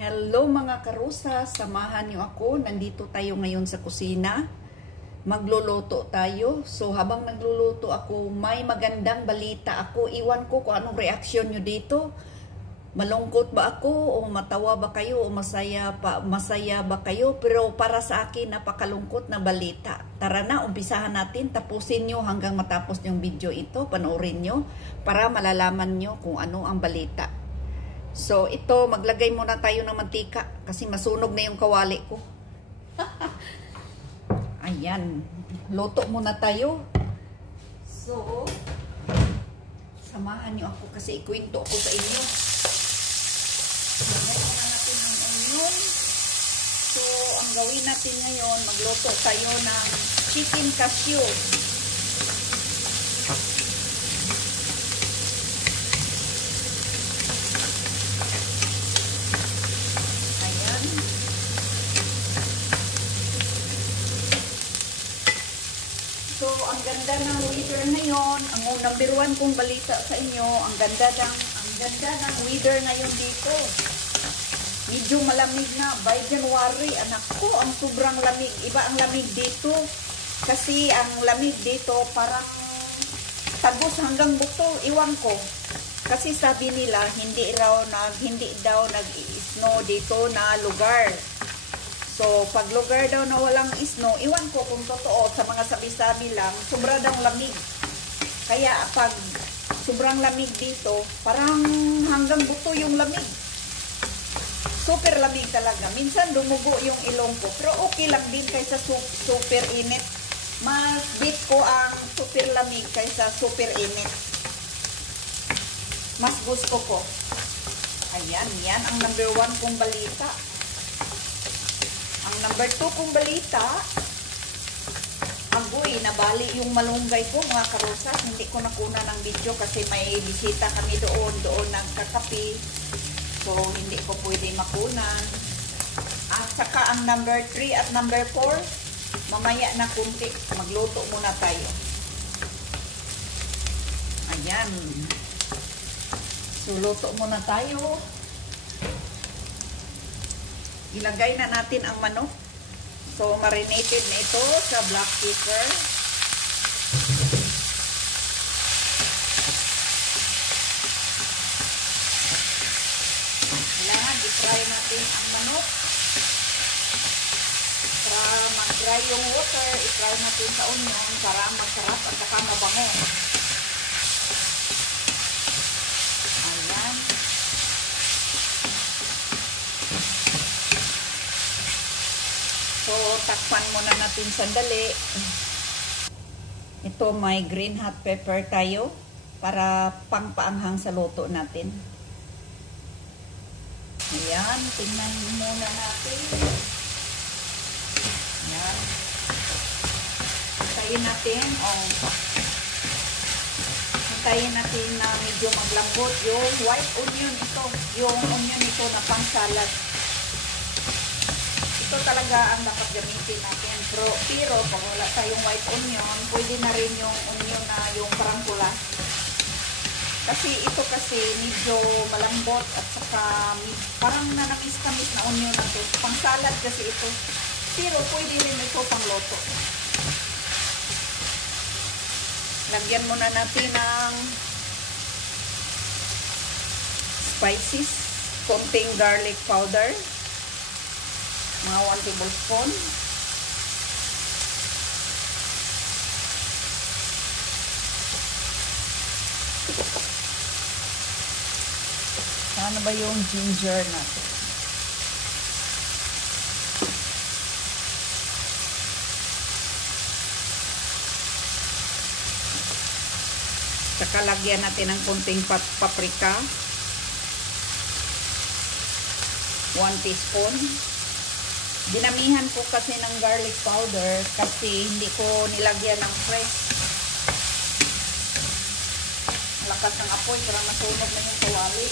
Hello mga karusa, samahan niyo ako. Nandito tayo ngayon sa kusina. Magluluto tayo. So habang nagluluto ako, may magandang balita ako. Iwan ko kung anong reaksyon niyo dito. Malungkot ba ako o matawa ba kayo o masaya ba kayo? Pero para sa akin, napakalungkot na balita. Tara na, umpisahan natin. Tapusin niyo hanggang matapos yung video ito. Panoorin niyo para malalaman niyo kung ano ang balita. So, ito, maglagay muna tayo ng mantika kasi masunog na yung kawali ko. Ayan. Luto muna tayo. So, samahan niyo ako kasi ikwento ako sa inyo. Lagay muna natin ng onion. So, ang gawin natin ngayon, magluto tayo ng chicken cashew. So, ang ganda ng weather ngayon, ang number 1 kong balita sa inyo, ang ganda ng weather ngayon dito. Medyo malamig na by January, anak ko, ang sobrang lamig. Iba ang lamig dito. Kasi ang lamig dito parang tagos hanggang buto, iwan ko. Kasi sabi nila, hindi daw nag-i-snow dito na lugar. So, pag lugar daw na walang snow, iwan ko kung totoo, sa mga sabi-sabi lang, sobra daw lamig. Kaya pag sobrang lamig dito, parang hanggang buto yung lamig. Super lamig talaga. Minsan dumugo yung ilong ko, pero okay lang din kaysa super init. Mas beat ko ang super lamig kaysa super init. Mas gusto ko. Ayan, yan ang number 1 kong balita. Ang number 2 kong balita, agoy, nabali yung malunggay ko mga karosas. Hindi ko nakuna ng video kasi may bisita kami doon nagkakapi. So, hindi ko pwede makunan. At saka ang number 3 at number 4, mamaya na kunti. Magluto muna tayo. Ayan. So, luto muna tayo. Ilagay na natin ang manok. So, marinated na ito sa black pepper. Kailangan i-fry natin ang manok. Para mag-dry yung water, i-fry natin sa onion para masarap at saka mabango. Ayan. So, takpan muna natin sandali. Ito, may green hot pepper tayo para pangpaanghang sa luto natin. Ayan, tingnan muna natin. Ayan. Hintayin natin. Hintayin natin na medyo maglambot yung white onion ito. Yung onion ito na pang salad. Ito talaga ang dapat gamitin natin. Pero kung wala tayong white onion, pwede na rin yung onion na yung parang pula. Kasi ito kasi medyo malambot at saka parang nanamis-tamis na onion na ito. Pang salad kasi ito. Pero pwede rin ito pang loto. Lagyan muna natin ng spices. Konting garlic powder. Mga 1 tablespoon. Ano ba yung ginger natin? Saka lagyan natin ng konting paprika. 1 teaspoon. Dinamihan ko kasi ng garlic powder kasi hindi ko nilagyan ng fresh. Lakas ng apoy para masunog na yung kawali.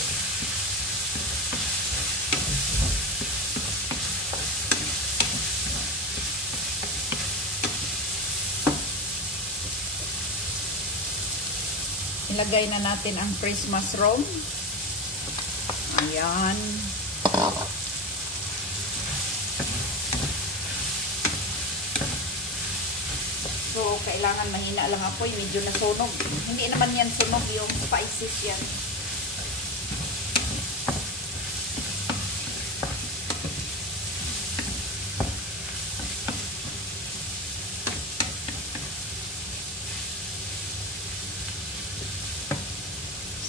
Ilagay na natin ang fresh mushroom. Ayan. kailangan mahina lang apoy, medyo nasunog. Hindi naman yan sunog, yung spices yan.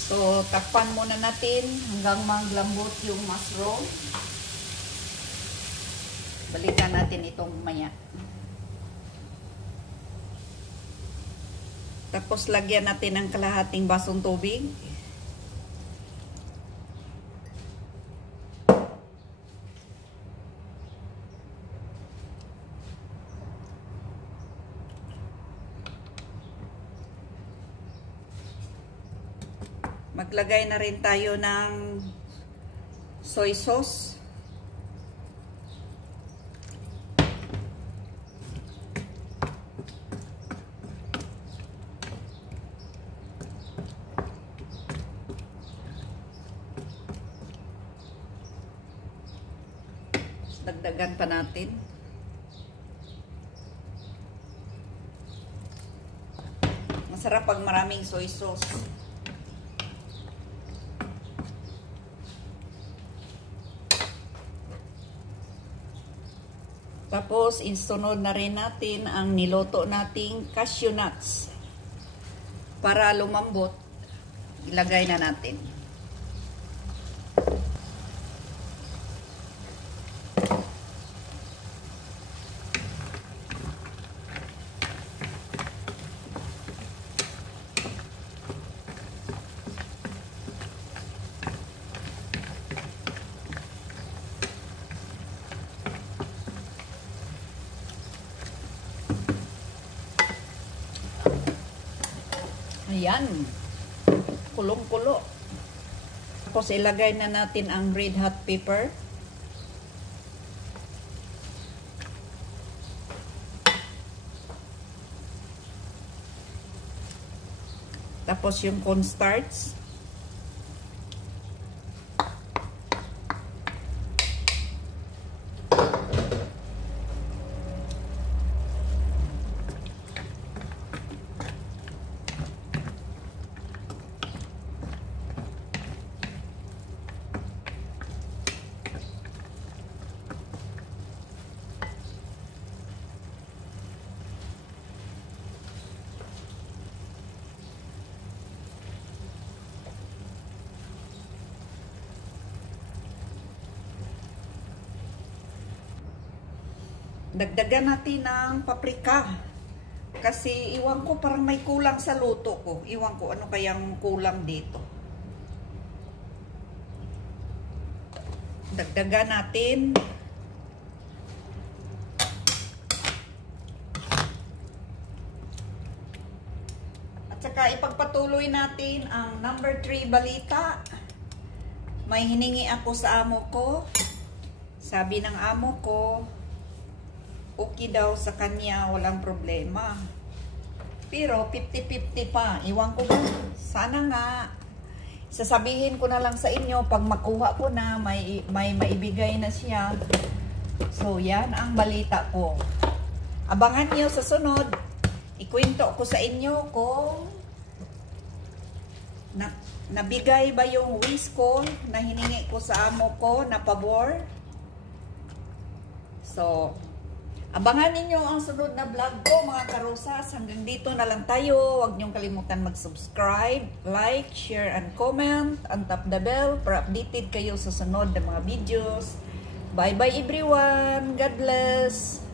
So, takpan muna natin hanggang maglambot yung mushroom. Balikan natin itong maya. Tapos lagyan natin ng kalahating basong tubig. Maglagay na rin tayo ng soy sauce. Dagdagan pa natin. Masarap pag maraming soy sauce. Tapos, insunod na rin natin ang niloto nating cashew nuts. Para lumambot, ilagay na natin. Ayan. Kulong-kulo. Tapos ilagay na natin ang red hot pepper. Tapos yung cornstarch. Dagdagan natin ng paprika. Kasi iwan ko parang may kulang sa luto ko. Iwan ko ano kayang kulang dito. Dagdagan natin. At saka ipagpatuloy natin ang number 3 balita. May hiningi ako sa amo ko. Sabi ng amo ko, okay daw sa kanya, walang problema. Pero 50-50 pa. Iwan ko ba? Sana nga. Sasabihin ko na lang sa inyo, pag makuha ko na, may maibigay na siya. So, yan ang balita ko. Abangan niyo sa sunod. Ikwento ko sa inyo kung nabigay ba yung wish ko na hiningi ko sa amo ko na pabor. So, abangan ninyo ang sunod na vlog ko, mga karosas. Hanggang dito na lang tayo. Huwag niyong kalimutan mag-subscribe, like, share, and comment. And tap the bell para updated kayo sa sunod na mga videos. Bye-bye everyone. God bless.